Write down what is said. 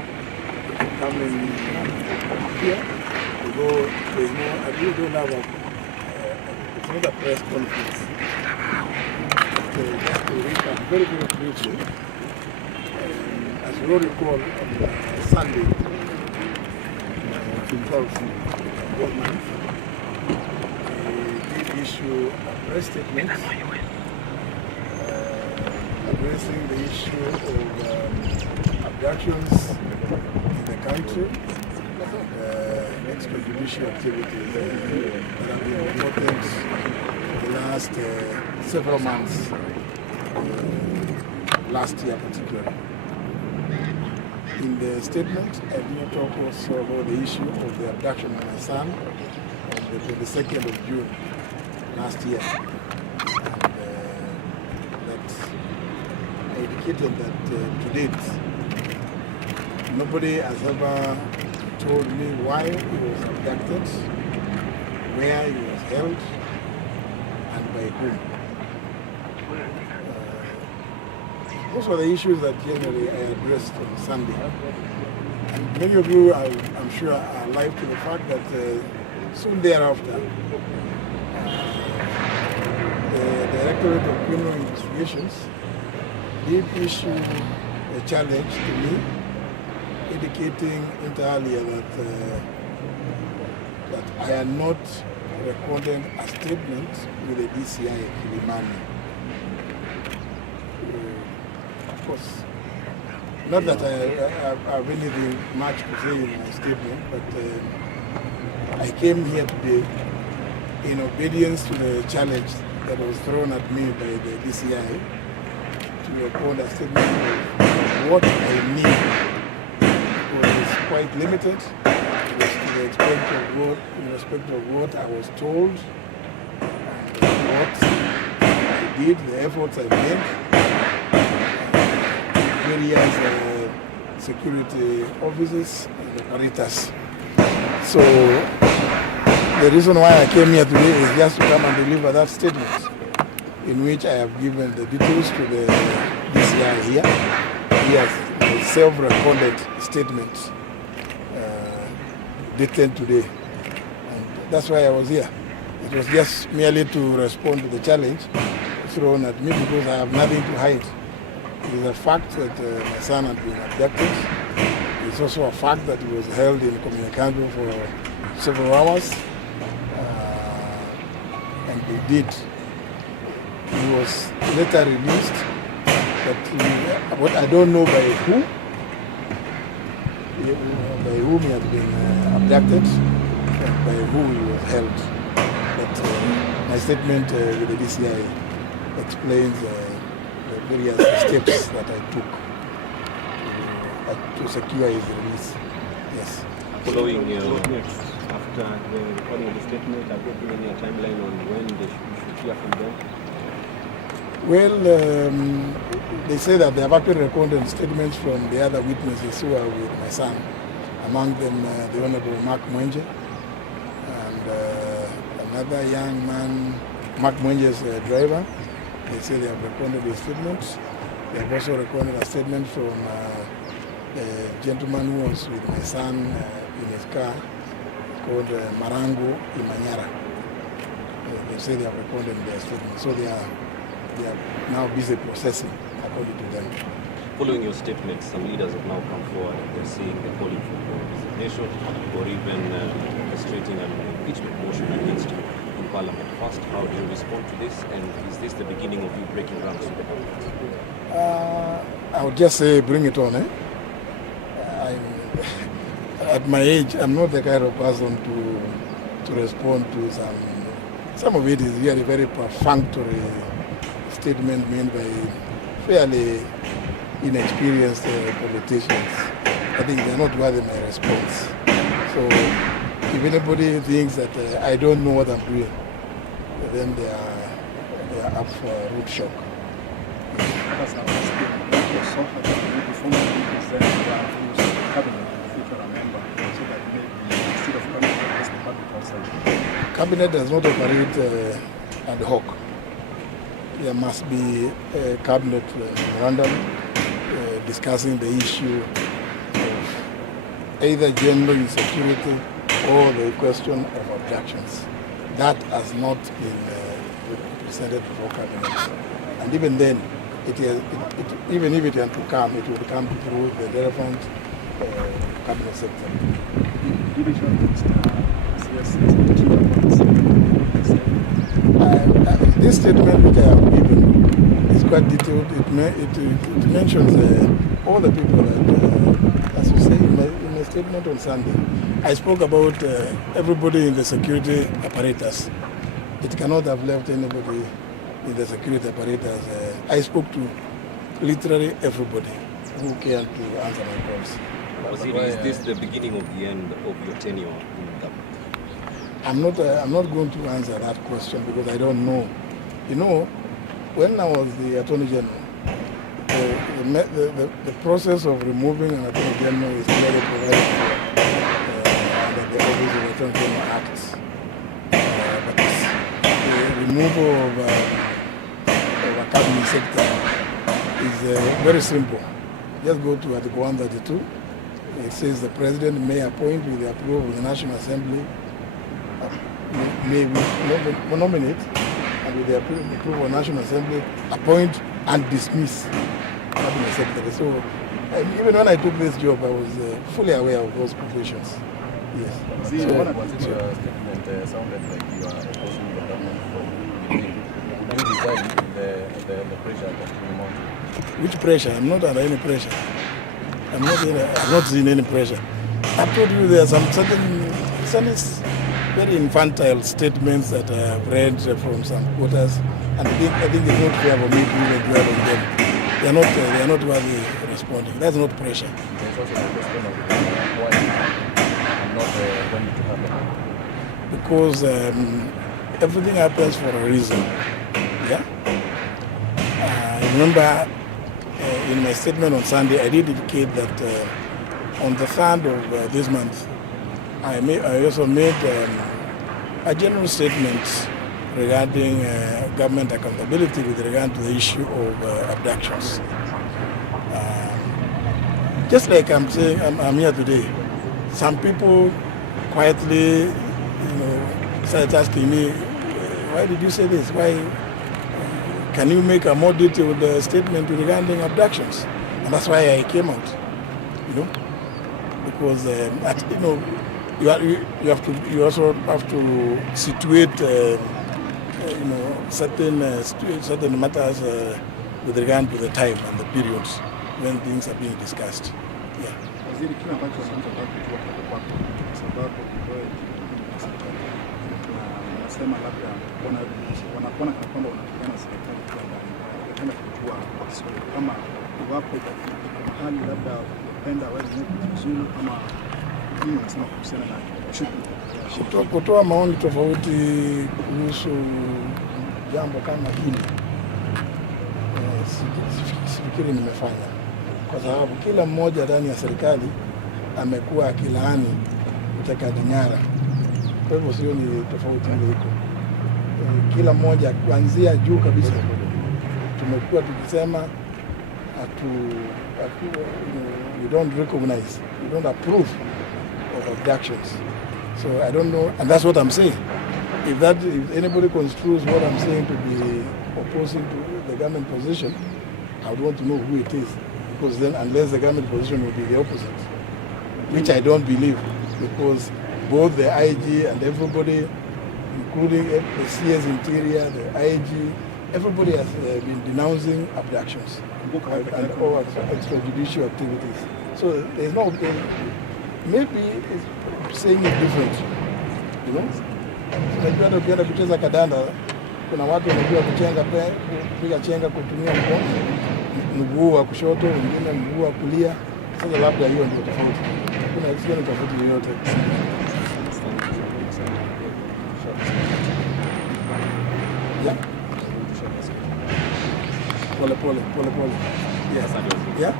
coming here. Although there's no, I really don't have it's not a press conference. Just to recap very, very briefly, as you all recall, on Sunday, 12th month, we did issue a press statement addressing the issue of abductions in the country, extrajudicial activities that have been reported for the last several months, last year particularly. In the statement, I did talk also about the issue of the abduction of my son on the 22nd of June last year. And I indicated that to date, nobody has ever told me why he was abducted, where he was held, and by whom. Those were the issues that generally I addressed on Sunday. And many of you, I'm sure, are alive to the fact that soon thereafter, the Directorate of Criminal Investigations did issue a challenge to me, indicating inter alia that I had not recorded a statement with the DCI Kilimani. Of course, not that I have anything much to say in my statement, but I came here today in obedience to the challenge that was thrown at me by the DCI to record a statement of what I need. It's quite limited in respect of what I was told, and what I did, the efforts I made, various security officers and operators. So the reason why I came here today is just to come and deliver that statement, in which I have given the details to the DCI here. He has self-recorded statement dated today, and that's why I was here. It was just merely to respond to the challenge thrown at me, because I have nothing to hide. It is a fact that my son had been abducted. It's also a fact that he was held in Communicado for several hours, and indeed he was later released, but I don't know by whom he had been abducted and by who he was held. But my statement with the DCI explains the various steps that I took to secure his release. Yes. Following after the recording of the statement, have you given any timeline on when you should hear from them? Well, they say that they have actually recorded statements from the other witnesses who are with my son, among them the Honorable Mark Mwenje and another young man, Mark Mwenje's driver. They say they have recorded the statements. They have also recorded a statement from a gentleman who was with my son in his car, called Marango Imanyara. They say they have recorded their statement. So they are now busy processing according to them. Following your statement, some leaders have now come forward and they're saying they're calling for your resignation or even orchestrating an impeachment motion against you in Parliament. First, how do you respond to this, and is this the beginning of you breaking ranks with the government? I would just say bring it on. At my age, I'm not the kind of person to respond to some of it is really very perfunctory statement made by fairly inexperienced politicians. I think they're not worthy my response. So if anybody thinks that I don't know what I'm doing, then they are up for root shock. Cabinet does not operate ad hoc. There must be a cabinet memorandum discussing the issue of either general insecurity or the question of abductions. That has not been presented before cabinet. And even then, even if it had to come, it would come through the relevant cabinet sector. This statement which I have given is quite detailed. It mentions all the people that, as you say in my statement on Sunday, I spoke about everybody in the security apparatus. It cannot have left anybody in the security apparatus. I spoke to literally everybody who cared to answer my calls. Is this the beginning of the end of your tenure in government? I'm not going to answer that question because I don't know. You know, when I was the Attorney General, the process of removing an Attorney General is clearly provided for under the Office of Attorney General Act. But the removal of a cabinet secretary is very simple. Just go to Article 132. It says the President may appoint with the approval of the National Assembly, may nominate, and with the approval of the National Assembly, appoint and dismiss cabinet secretary. So even when I took this job, I was fully aware of those provisions. Yes. See, so, one of your statement sounded like you are opposing the government for you resign the pressure that you want. Which pressure? I'm not under any pressure. I'm not seeing any pressure. I told you there are some certain very infantile statements that I have read from some quarters, and I think it's not fair for me to even dwell on them. They are not worthy responding. That's not pressure. There's also the question of why I'm not going to happen. Because everything happens for a reason. Yeah. I remember in my statement on Sunday, I did indicate that on the 3rd of this month, I also made a general statement regarding government accountability with regard to the issue of abductions. Just like I'm saying, I'm here today. Some people quietly, started asking me, why did you say this? Why? Can you make a more detailed statement regarding abductions? And that's why I came out, because you also have to situate certain matters with regard to the time and the periods when things are being discussed. Yeah. Kutoa maoni tofauti kuhusu jambo kama hili sifikiri nimefanya, kwa sababu kila mmoja ndani ya serikali amekuwa akilaani utekaji nyara. Kwa hivyo sio ni tofauti iliko. Kila mmoja kuanzia juu kabisa tumekuwa tukisema we don't recognize, we don't approve of abductions. So I don't know, and that's what I'm saying. If anybody construes what I'm saying to be opposing to the government position, I would want to know who it is, because then unless the government position will be the opposite, which I don't believe, because both the IG and everybody, including the CS Interior, the IG, everybody has been denouncing abductions and all extrajudicial activities. So there's no, maybe it's saying it different, Unajua ukienda kucheza kadanda, kuna watu wanajua kupiga chenga kutumia mguu wa kushoto, wengine mguu wa kulia. Sasa labda hiyo ndio tofauti. Kuna tofauti yoyote. Yeah. Pole. Yes. Yeah.